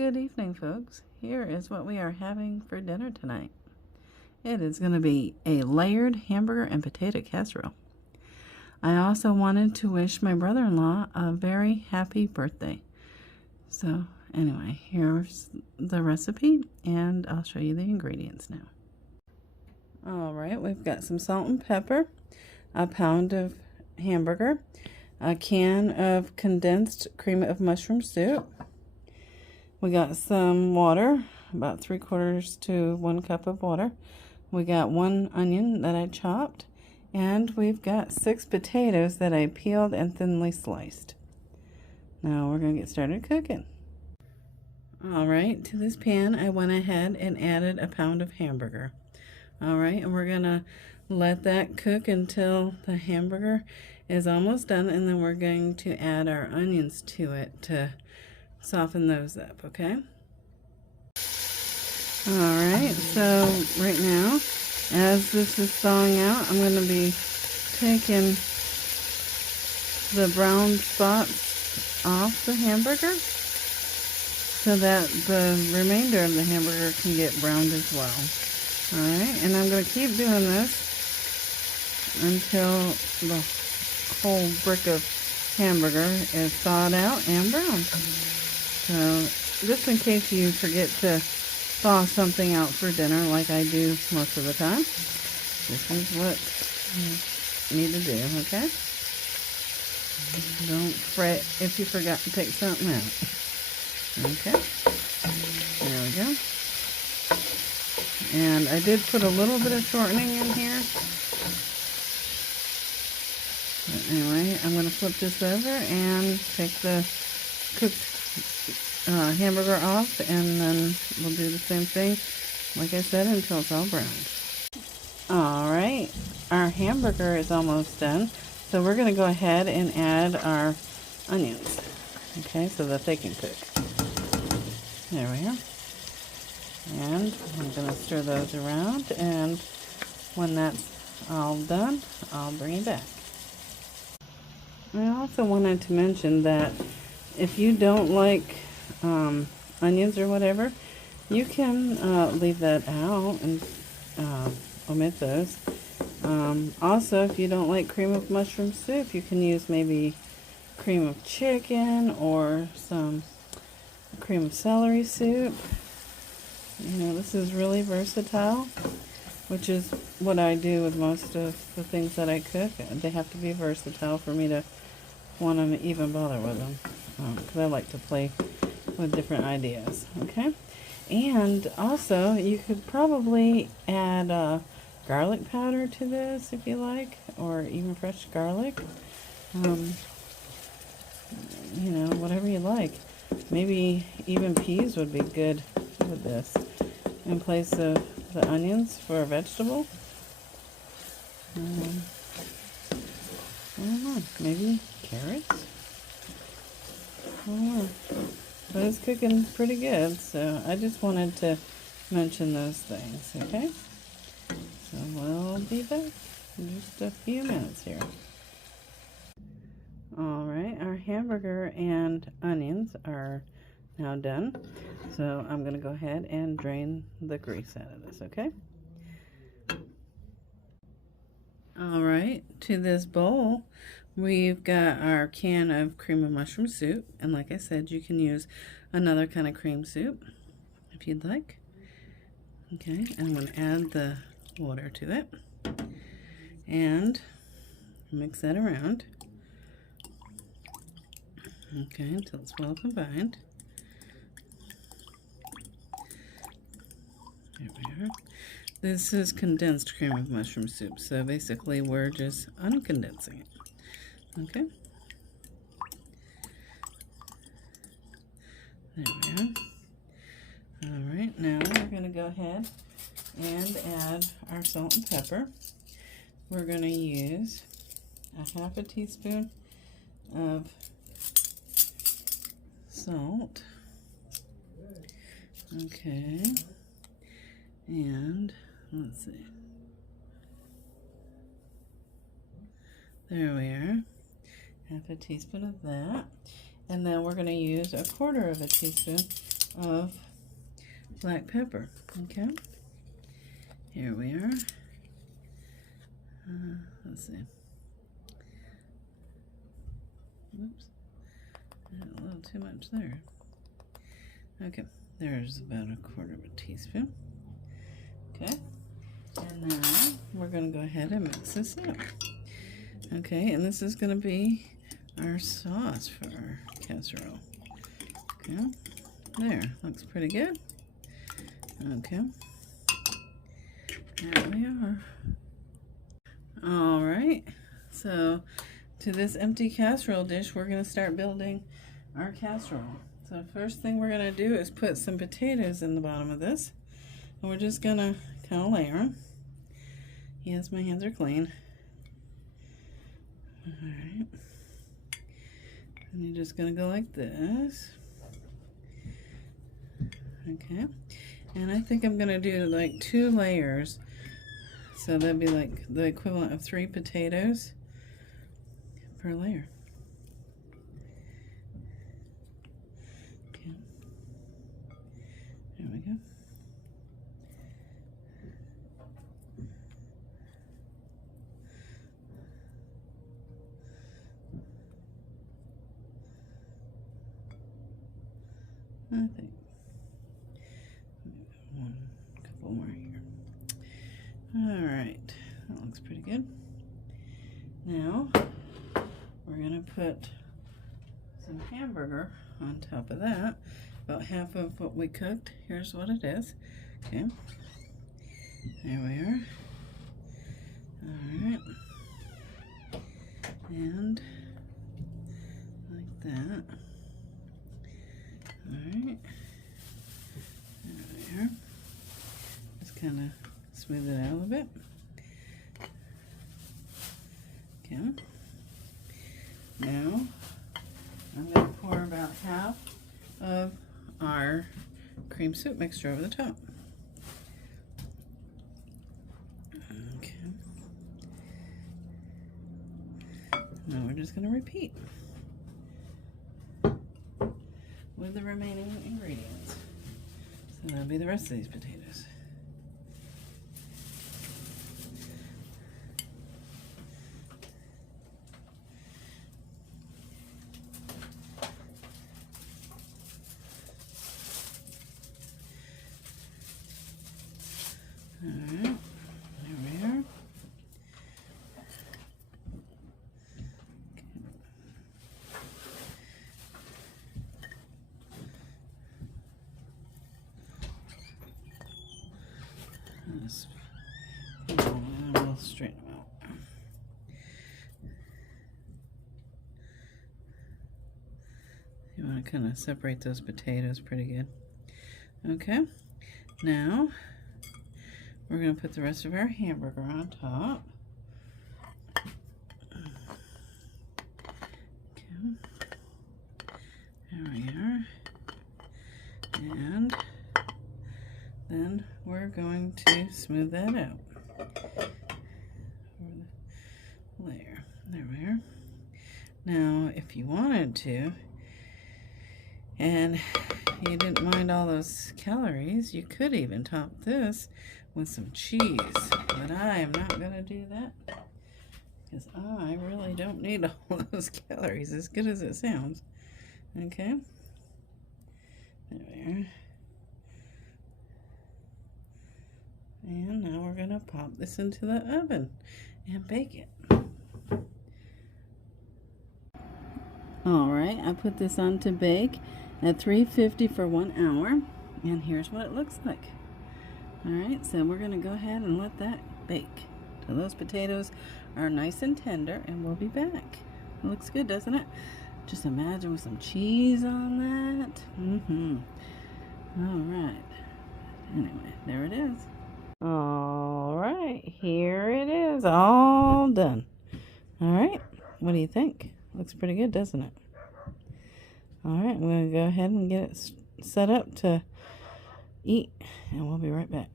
Good evening, folks. Here is what we are having for dinner tonight. It is going to be a layered hamburger and potato casserole. I also wanted to wish my brother-in-law a very happy birthday. So anyway, here's the recipe and I'll show you the ingredients now. Alright, we've got some salt and pepper, a pound of hamburger, a can of condensed cream of mushroom soup. We got some water, about 3/4 to 1 cup of water. We got 1 onion that I chopped, and we've got 6 potatoes that I peeled and thinly sliced. Now we're going to get started cooking. Alright, to this pan I went ahead and added a pound of hamburger. Alright, and we're going to let that cook until the hamburger is almost done, and then we're going to add our onions to it to soften those up, okay? Alright, so right now, as this is thawing out, I'm going to be taking the brown spots off the hamburger so that the remainder of the hamburger can get browned as well. Alright, and I'm going to keep doing this until the whole brick of hamburger is thawed out and browned. So, just in case you forget to thaw something out for dinner like I do most of the time, this is what you need to do, okay? Don't fret if you forgot to take something out. Okay, there we go. And I did put a little bit of shortening in here. But anyway, I'm going to flip this over and take the cooked hamburger off, and then we'll do the same thing, like I said, until it's all browned. Alright, our hamburger is almost done, so we're going to go ahead and add our onions, okay, so that they can cook. There we are. And I'm going to stir those around, and when that's all done, I'll bring it back. I also wanted to mention that if you don't like onions or whatever, you can leave that out and omit those. Also, if you don't like cream of mushroom soup, you can use maybe cream of chicken or some cream of celery soup. You know, this is really versatile, which is what I do with most of the things that I cook. They have to be versatile for me to want to even bother with them, because I like to play with different ideas, okay? And also, you could probably add garlic powder to this if you like, or even fresh garlic. You know, whatever you like. Maybe even peas would be good with this in place of the onions for a vegetable. I don't know, maybe carrots? I don't know. But it's cooking pretty good, so I just wanted to mention those things, okay? So we'll be back in just a few minutes here. Alright, our hamburger and onions are now done. So I'm going to go ahead and drain the grease out of this, okay? Alright, to this bowl, we've got our can of cream of mushroom soup, and like I said, you can use another kind of cream soup if you'd like. Okay, and I'm going to add the water to it and mix that around. Okay, until it's well combined. There we are. This is condensed cream of mushroom soup, so basically we're just uncondensing it. Okay. There we are. Alright, now we're going to go ahead and add our salt and pepper. We're going to use a 1/2 teaspoon of salt. Okay. And let's see. There we are. 1/2 teaspoon of that. And then we're going to use 1/4 teaspoon of black pepper. Okay, here we are. Let's see. Oops, a little too much there. Okay, there's about 1/4 teaspoon. Okay, and now we're going to go ahead and mix this up. Okay, and this is going to be our sauce for our casserole. Okay, there, looks pretty good. Okay, there we are. All right, so to this empty casserole dish, we're going to start building our casserole. So first thing we're going to do is put some potatoes in the bottom of this. And we're just going to kind of layer them. Yes, my hands are clean. All right. And you're just going to go like this. Okay. And I think I'm going to do like 2 layers. So that'd be like the equivalent of 3 potatoes per layer. Okay. There we go. I think a couple more here. All right, that looks pretty good. Now we're gonna put some hamburger on top of that. About half of what we cooked. Here's what it is. Okay, there we are. All right, and like that. Alright, there we are. Just kind of smooth it out a little bit. Okay. Now, I'm going to pour about half of our cream soup mixture over the top. Okay. Now we're just going to repeat with the remaining ingredients. So that'll be the rest of these potatoes. All right, there we are. And we'll straighten them out. You want to kind of separate those potatoes pretty good. Okay, now we're going to put the rest of our hamburger on top. Okay, there we are. And then we're going to smooth that out. Layer. There we are. Now, if you wanted to, and you didn't mind all those calories, you could even top this with some cheese. But I am not going to do that because I really don't need all those calories, as good as it sounds. Okay. There we are. And now we're going to pop this into the oven and bake it. Alright, I put this on to bake at 350 for 1 hour. And here's what it looks like. Alright, so we're going to go ahead and let that bake till those potatoes are nice and tender, and we'll be back. It looks good, doesn't it? Just imagine with some cheese on that. Alright. Anyway, there it is. Alright, here it is, all done. Alright, what do you think? Looks pretty good, doesn't it? Alright, I'm going to go ahead and get it set up to eat, and we'll be right back.